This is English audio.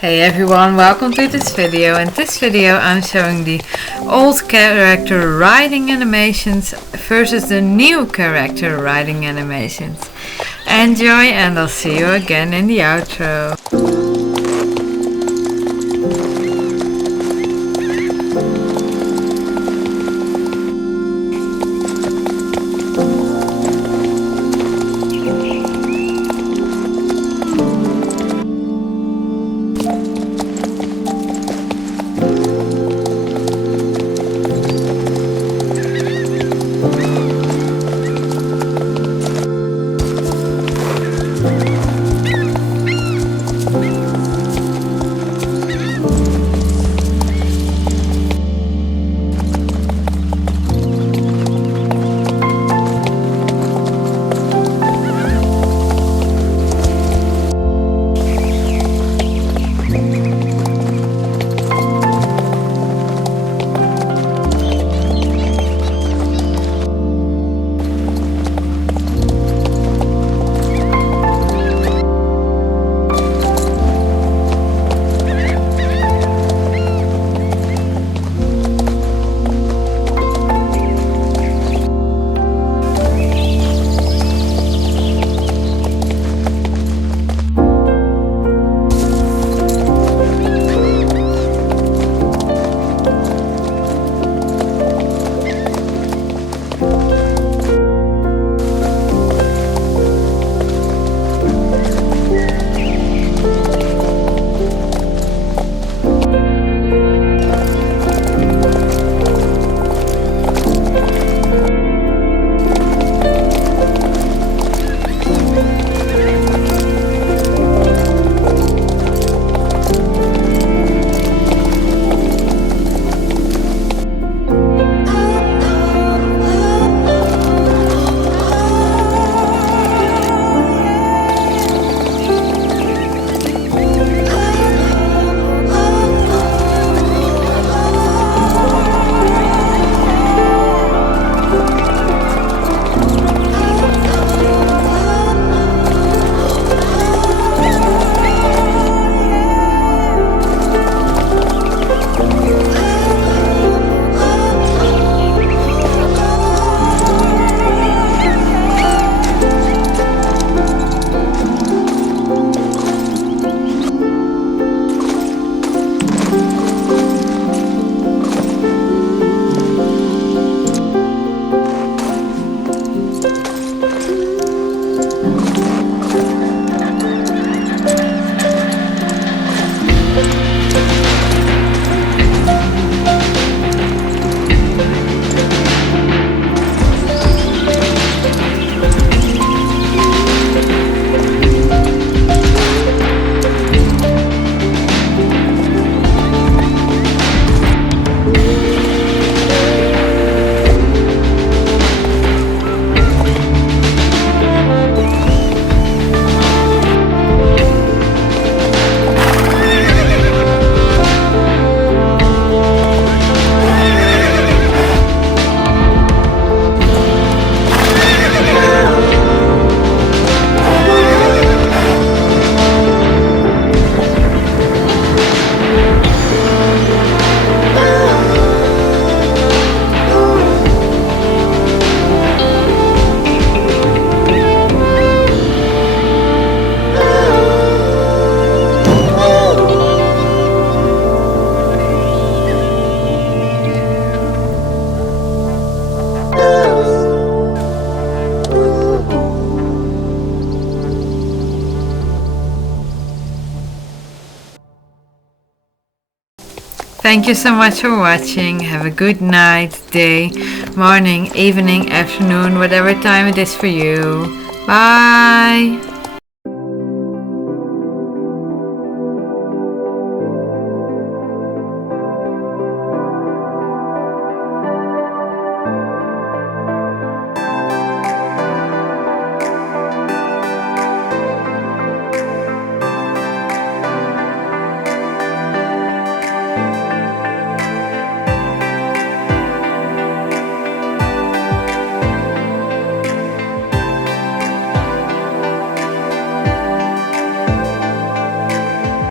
Hey everyone, welcome to this video. In this video I'm showing the old character writing animations versus the new character writing animations. Enjoy and I'll see you again in the outro. Thank you so much for watching. Have a good night, day, morning, evening, afternoon, whatever time it is for you. Bye!